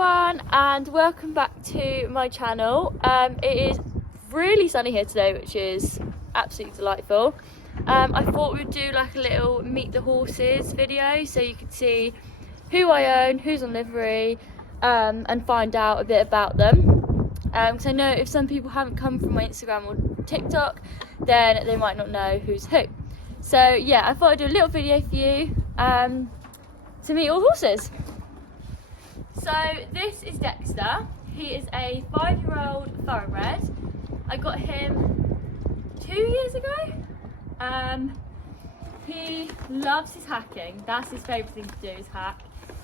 everyone, and welcome back to my channel. It is really sunny here today, which is absolutely delightful. I thought we'd do like a little meet the horses video so you could see who I own, who's on livery, and find out a bit about them. Because I know if some people haven't come from my Instagram or TikTok, then they might not know who's who. So yeah, I thought I'd do a little video for you to meet all horses. So this is Dexter. He is a 5-year-old thoroughbred. I got him 2 years ago. He loves his hacking. That's his favourite thing to do, is hack.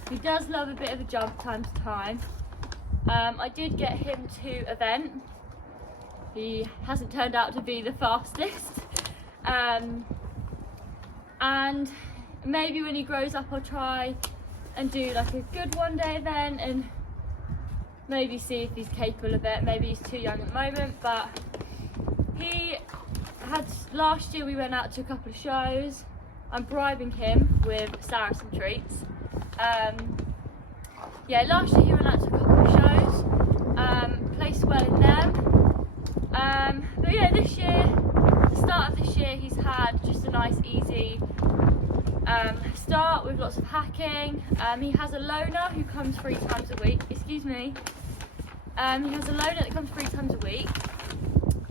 He does love a bit of a jump time to time. I did get him to event. He hasn't turned out to be the fastest. And maybe when he grows up I'll try and do like a good one-day event and maybe see if he's capable of it. Maybe he's too young at the moment, but he had, last year we went out to a couple of shows. I'm bribing him with Saracen treats. Yeah, last year he went out to a couple of shows, placed well in them. But yeah, this year, the start of this year, he's had just a nice easy start with lots of hacking. He has a loner who comes 3 times a week. Excuse me. He has a loner that comes 3 times a week,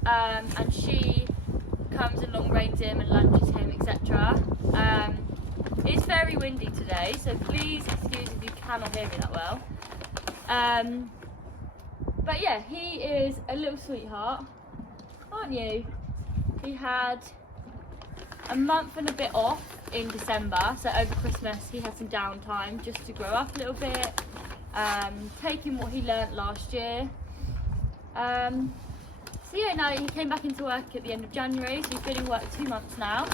and she comes and long reins him and lunges him, etc. It's very windy today, so please excuse if you cannot hear me that well. But yeah, he is a little sweetheart, aren't you? He had a month and a bit off in December, so over Christmas he had some downtime just to grow up a little bit, taking what he learnt last year. So yeah, now he came back into work at the end of January, so he's been in work 2 months now.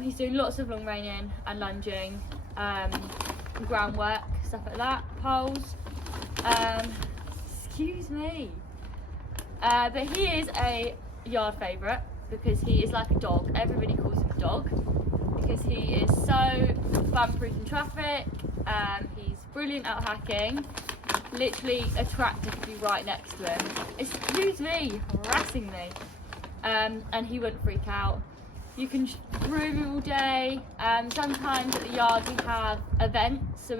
He's doing lots of long reining and lunging, groundwork, stuff like that, poles. Excuse me. But he is a yard favourite because he is like a dog. Everybody calls him a dog because he is so fun-proof in traffic. He's brilliant at hacking. Literally attractive to be right next to him. Excuse me, harassing me. And he wouldn't freak out. You can groom him all day. Sometimes at the yard we have events,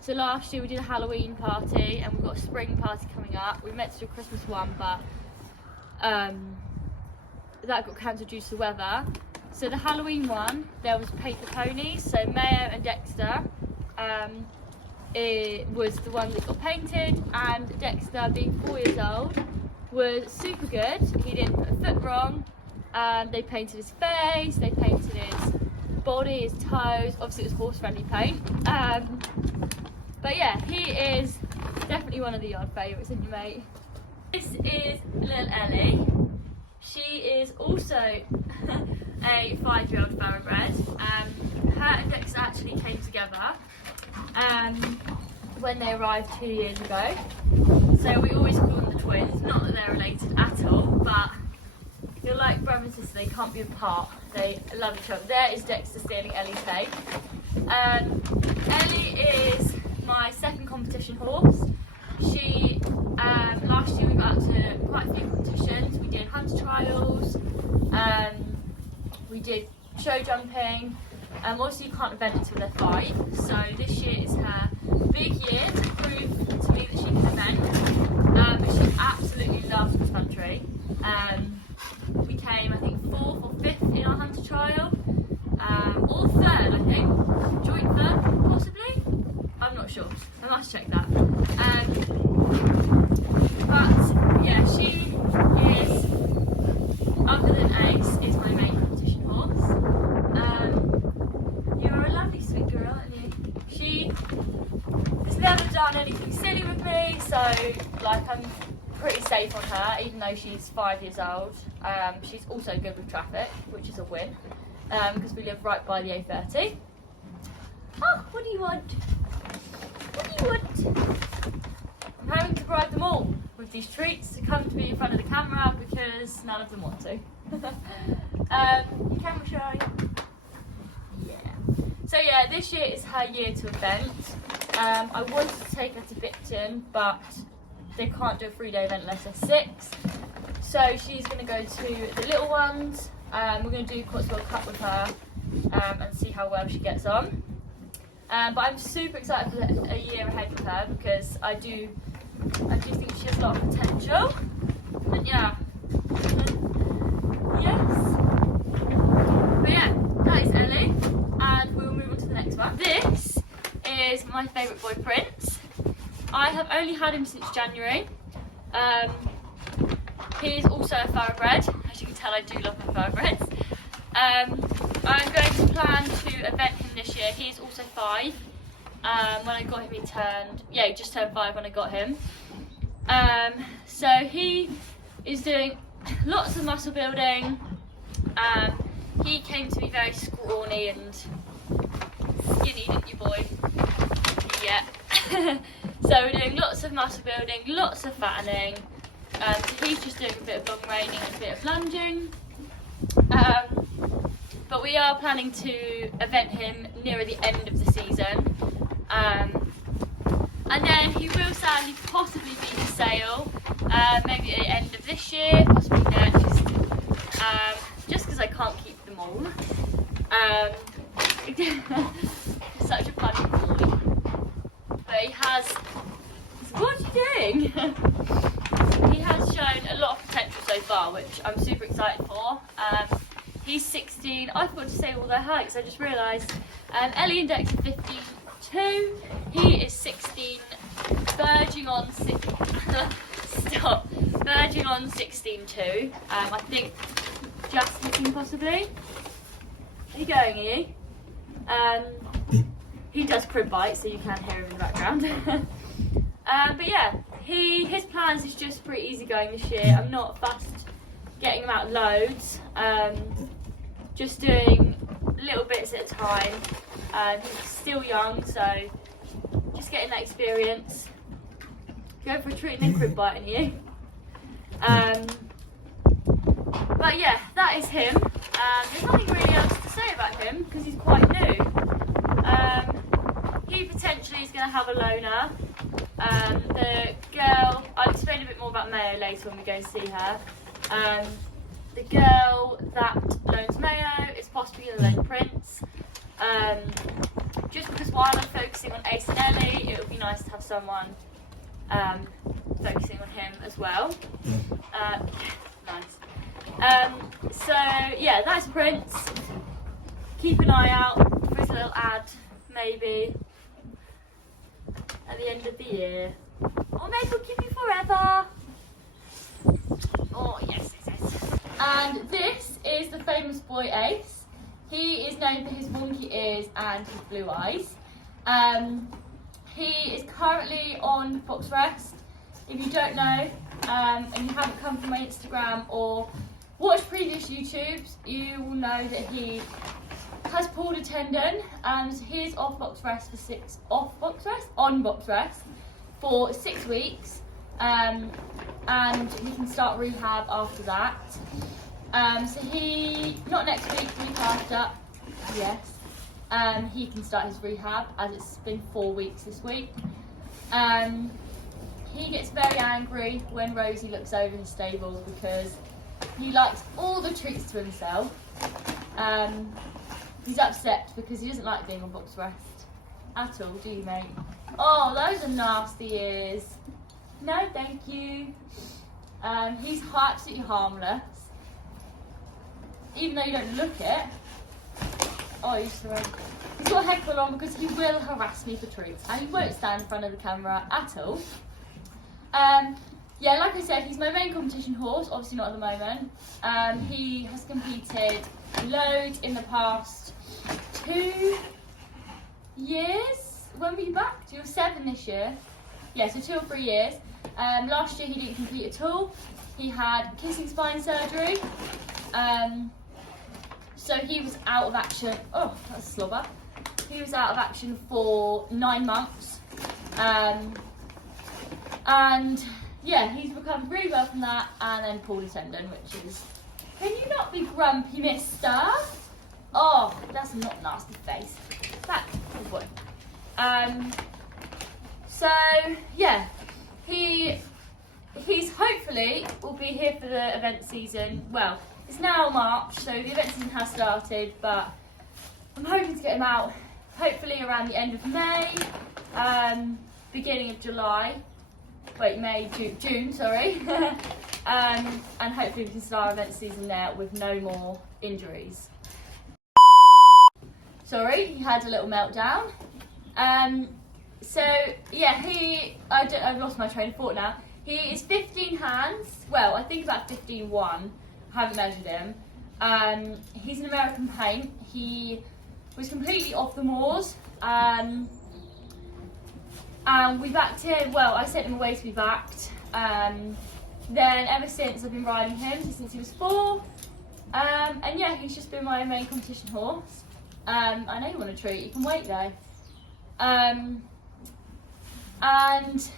so last year we did a Halloween party and we've got a spring party coming up. We meant to do a Christmas one, but that got cancelled due to the weather. So the Halloween one, there was paper ponies. So Mayo and Dexter, it was the one that got painted, and Dexter, being 4 years old, was super good. He didn't put a foot wrong. They painted his face, they painted his body, his toes. Obviously it was horse-friendly paint. But yeah, he is definitely one of the yard favourites, isn't you, mate? This is little Ellie. She is also a 5-year-old thoroughbred. Her and Dexter actually came together when they arrived 2 years ago. So we always call them the twins. Not that they're related at all, but they're like brother and sister. They can't be apart. They love each other. There is Dexter stealing Ellie's tape. Ellie is my second competition horse. She last year we got out to quite a few competitions. We did hunter trials, we did show jumping. Obviously you can't event until they're 5, so this year is her big year to prove to me that she can event. But she absolutely loves the country. We came, I think, 4th or 5th in our hunter trial, or 3rd, I think, joint 3rd possibly. I'm not sure. I must check that. But yeah, she is, other than Ace, is my main competition horse. You're a lovely sweet girl, aren't you? She has never done anything silly with me, so like I'm pretty safe on her, even though she's 5 years old. She's also good with traffic, which is a win, because we live right by the A30. Oh, what do you want? What do you want? I'm having to bribe them all with these treats to come to me in front of the camera because none of them want to. You camera shy? Yeah. So yeah, this year is her year to event. I wanted to take her to Bicton, but they can't do a 3-day event unless they're 6. So she's going to go to the little ones. We're going to do Cotswold Cup with her and see how well she gets on. But I'm super excited for a year ahead with her because I do think she has a lot of potential. And yeah. Yes. But yeah, that is Ellie. And we will move on to the next one. This is my favourite boy, Prince. I have only had him since January. He is also a thoroughbred. As you can tell, I do love my thoroughbreds. I'm going to plan to event him this year. He is also 5. When I got him, he just turned 5 when I got him. So he is doing lots of muscle building. He came to me very scrawny and skinny, didn't you, boy? Yeah. So we're doing lots of muscle building, lots of fattening. So he's just doing a bit of long reining and a bit of lunging. But we are planning to event him nearer the end of the season. And then he will sadly possibly be for sale, maybe at the end of this year, possibly next. Just because I can't keep them all. Such a funny boy. But he has... What are you doing? He has shown a lot of potential so far, which I'm super excited for. He's 16. I forgot to say all their heights, I just realised. Ellie and Dex are 52. He is 16, verging on verging on 16 too. I think just hitting possibly. Are you going, are you? He does crib bite, so you can hear him in the background. But yeah, his plans is just pretty easy going this year. I'm not fussed getting him out loads. Just doing little bits at a time. He's still young, so just getting that experience. Going for a treat and then crib biting you. But yeah, that is him. There's nothing really else to say about him because he's quite new. He potentially is going to have a loner. The girl, I'll explain a bit more about Mayo later when we go and see her. The girl that loans Mayo is possibly going to loan Prince. Just because while I'm focusing on Ace and Ellie, it would be nice to have someone focusing on him as well. Nice. So yeah, that's Prince. Keep an eye out for his little ad, maybe at the end of the year. Or maybe we'll keep you forever. Oh yes, yes, yes. And this is the famous boy Ace. He is known for his wonky ears and his blue eyes. He is currently on Fox Rest. If you don't know, and you haven't come from my Instagram or watched previous YouTubes, you will know that he has pulled a tendon. So he is on Fox Rest for 6 weeks, and he can start rehab after that. So he, not next week, the week after, yes, he can start his rehab as it's been 4 weeks this week. He gets very angry when Rosie looks over the stables because he likes all the treats to himself. He's upset because he doesn't like being on box rest at all, do you, mate? Oh, those are nasty ears. No, thank you. He's absolutely harmless. Even though you don't look it. Oh, he's got a heckler on because he will harass me for treats and he won't stand in front of the camera at all. Yeah, like I said, he's my main competition horse, obviously not at the moment. He has competed loads in the past 2 years. When were you back? You were 7 this year. Yeah, so 2 or 3 years. Last year he didn't compete at all. He had kissing spine surgery. So he was out of action. Oh, that's a slobber. He was out of action for 9 months. And yeah, he's recovered really well from that and then pulled a tendon, which is... Can you not be grumpy, mister? Oh, that's not a nasty face. That, good boy. So yeah, he's hopefully will be here for the event season. Well, it's now March, so the event season has started, but I'm hoping to get him out hopefully around the end of May, beginning of July. Wait, June, sorry. And hopefully we can start our event season there with no more injuries. Sorry, he had a little meltdown. So yeah, I've lost my train of thought now. He is 15 hands, well, I think about 15'1", I haven't measured him. He's an American paint. He was completely off the moors. And we backed him, well, I sent him away to be backed. Then ever since I've been riding him, since he was 4. And yeah, he's just been my main competition horse. I know you want a treat, you can wait though. And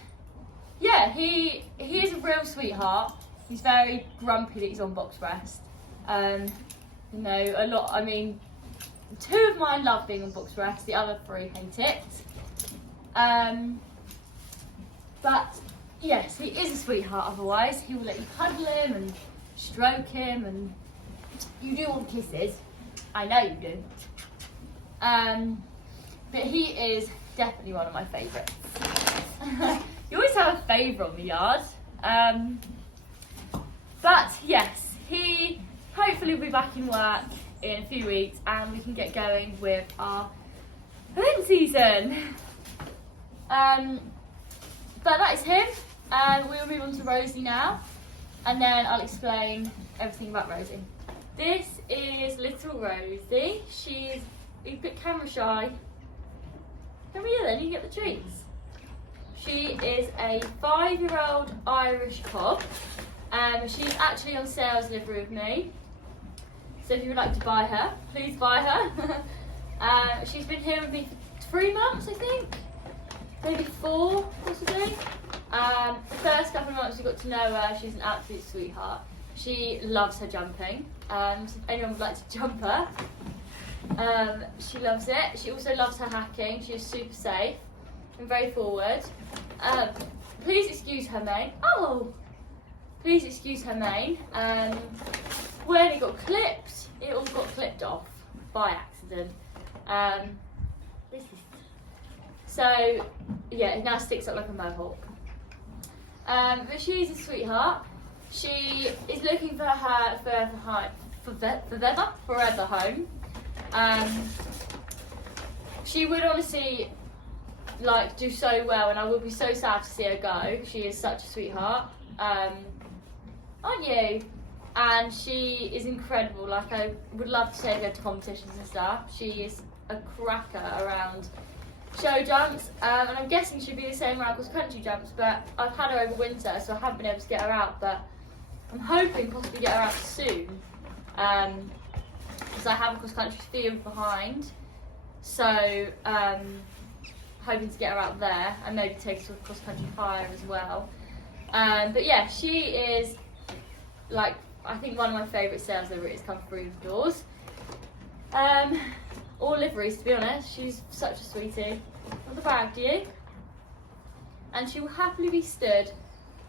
yeah, he is a real sweetheart. He's very grumpy that he's on box rest. You know, a lot, I mean, 2 of mine love being on box rest, the other 3 hate it. But yes, he is a sweetheart otherwise. He will let you cuddle him and stroke him, and you do want kisses. I know you do. But he is definitely one of my favourites. You always have a favourite on the yard. But yes, he hopefully will be back in work in a few weeks and we can get going with our event season. But that is him. We'll move on to Rosie now, and then I'll explain everything about Rosie. This is little Rosie. She's a bit camera shy. Come here then, you get the treats. She is a 5-year-old Irish cob. She's actually on sales livery with me. So if you would like to buy her, please buy her. She's been here with me for 3 months, I think. Maybe 4, possibly. The first couple of months we got to know her, she's an absolute sweetheart. She loves her jumping. So if anyone would like to jump her, she loves it. She also loves her hacking. She is super safe and very forward. Please excuse her mane. Oh! Please excuse her mane. When it got clipped, it all got clipped off by accident. So yeah, it now sticks up like a mohawk. But she's a sweetheart. She is looking for her forever home. She would honestly like do so well, and I would be so sad to see her go. She is such a sweetheart, aren't you? And she is incredible. Like, I would love to take her to competitions and stuff. She is a cracker around show jumps, and I'm guessing she'd be the same around cross country jumps, but I've had her over winter, so I haven't been able to get her out, but I'm hoping possibly get her out soon, because I have a cross country field behind, so hoping to get her out there and maybe take her to a cross country fire as well. But yeah, she is, like, I think one of my favourite sales liveries come through the doors. All liveries, to be honest. She's such a sweetie. Not the bag, do you? And she will happily be stood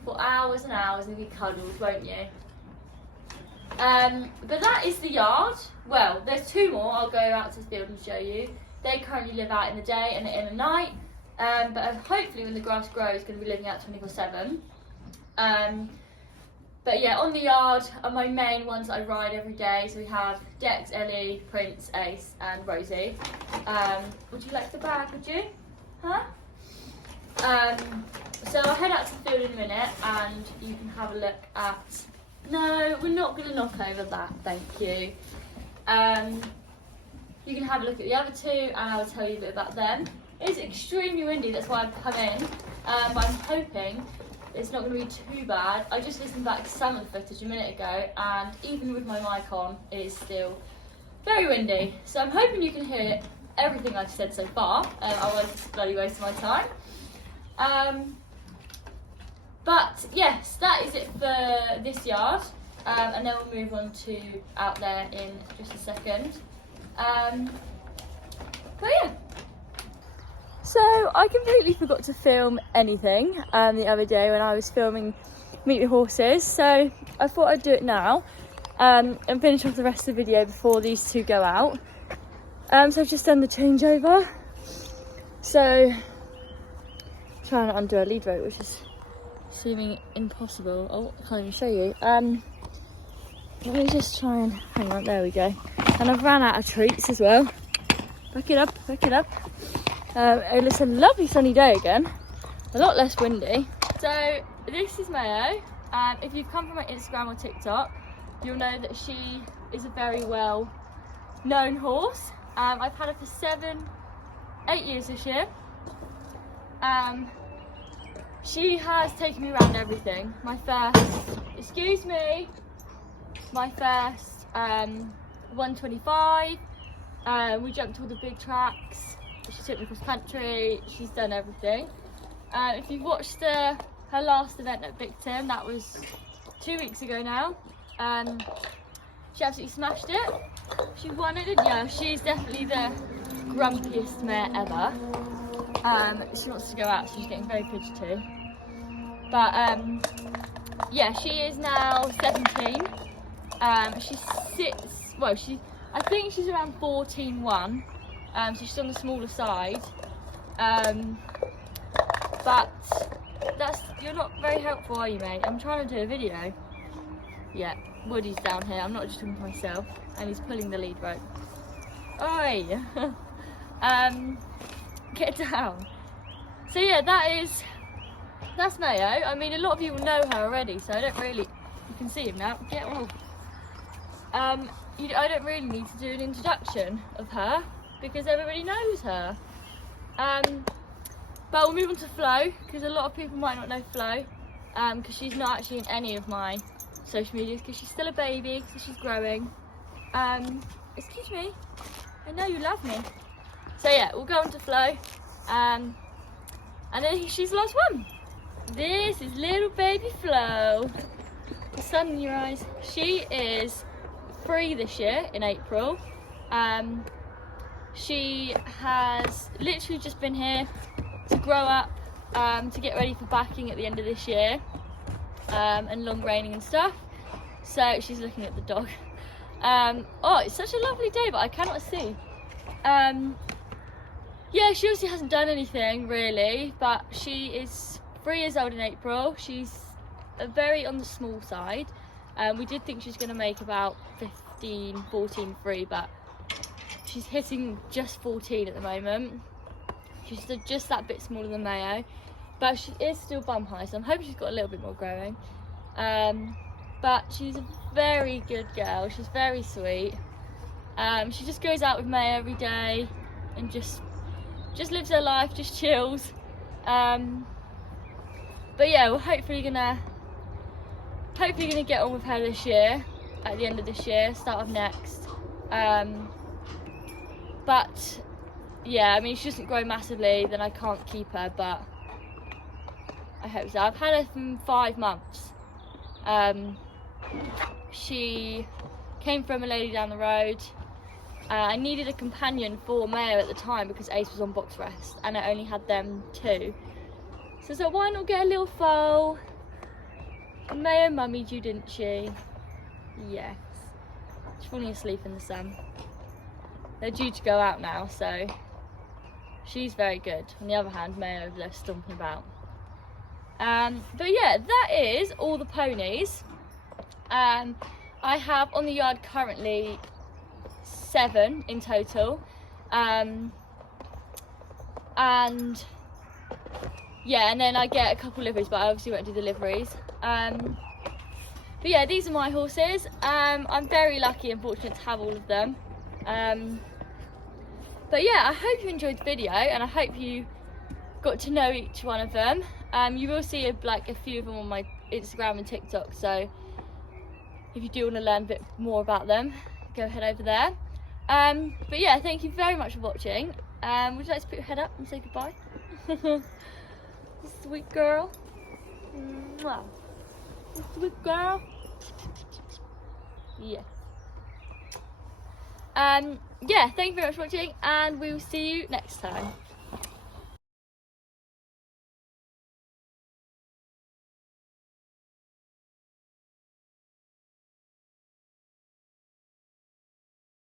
for hours and hours and be cuddled, won't you? But that is the yard. Well, there's 2 more. I'll go out to the field and show you. They currently live out in the day and in the night. But hopefully when the grass grows, going to be living out 24/7. But yeah, on the yard are my main ones that I ride every day. So we have Dex, Ellie, Prince, Ace and Rosie. Would you like the bag, would you? Huh? So I'll head out to the field in a minute and you can have a look at... No, we're not going to knock over that, thank you. You can have a look at the other 2 and I'll tell you a bit about them. It's extremely windy, that's why I've come in. But I'm hoping it's not going to be too bad. I just listened back to some of the footage a minute ago, and even with my mic on, it is still very windy. So I'm hoping you can hear everything I've said so far. I won't bloody waste my time. But yes, that is it for this yard. And then we'll move on to out there in just a second. But yeah. So I completely forgot to film anything the other day when I was filming Meet the Horses, so I thought I'd do it now and finish off the rest of the video before these two go out. So I've just done the changeover, so trying to undo a lead rope, which is seeming impossible. Oh, I can't even show you. Let me just try and hang on, there we go. And I've ran out of treats as well. Back it up, back it up. It's a lovely sunny day again, a lot less windy. So this is Mayo. If you've come from my Instagram or TikTok, you'll know that she is a very well known horse. I've had her for 8 years this year. She has taken me around everything. My first 125, we jumped all the big tracks, she took me cross country, she's done everything. If you've watched her last event at Victim, that was 2 weeks ago now, she absolutely smashed it. She won it, didn't you? She's definitely the grumpiest mare ever. She wants to go out, so she's getting very fidgety. But yeah, she is now 17. She sits, well, I think she's around 14.1, so she's on the smaller side. But you're not very helpful, are you, mate? I'm trying to do a video. Yeah, Woody's down here. I'm not just talking to myself, and he's pulling the lead rope. Oi! Get down. So yeah, that's Mayo. I mean, a lot of you will know her already, so I don't really. You can see him now. Get off. I don't really need to do an introduction of her because everybody knows her. But we'll move on to Flo, because a lot of people might not know Flo, because she's not actually in any of my social medias because she's still a baby, so she's growing. Excuse me, I know you love me. So yeah, we'll go on to Flo, and then she's the last one. This is little baby Flo. The sun in your eyes. She is 3 this year in April. She has literally just been here to grow up, to get ready for backing at the end of this year, and long reining and stuff. So she's looking at the dog. Oh, it's such a lovely day, but I cannot see. Yeah, she obviously hasn't done anything really, but she is 3 years old in April. She's very on the small side. We did think she was going to make about 15, 14 free, but she's hitting just 14 at the moment. She's just that bit smaller than Mayo, but she is still bum high, so I'm hoping she's got a little bit more growing. But she's a very good girl. She's very sweet. She just goes out with Mayo every day and just lives her life, just chills. But yeah, we're hopefully gonna get on with her this year, at the end of this year, start of next. But yeah, I mean, if she doesn't grow massively, then I can't keep her, but I hope so. I've had her for 5 months. She came from a lady down the road. I needed a companion for Mayo at the time because Ace was on box rest, and I only had them 2. So why not get a little foal? Mayo mummied you, didn't she? Yes. She's falling asleep in the sun. They're due to go out now, so she's very good. On the other hand, Mayo over there stomping about. But yeah, that is all the ponies. I have on the yard currently 7 in total. And yeah, and then I get a couple liveries, but I obviously won't do the liveries. But yeah, these are my horses. I'm very lucky and fortunate to have all of them. But yeah, I hope you enjoyed the video, and I hope you got to know each one of them. You will see a few of them on my Instagram and TikTok, so if you do want to learn a bit more about them, go head over there. But yeah, thank you very much for watching. Would you like to put your head up and say goodbye? Sweet girl. Mwah. Sweet girl. Yeah. Yeah, thank you very much for watching, and we will see you next time.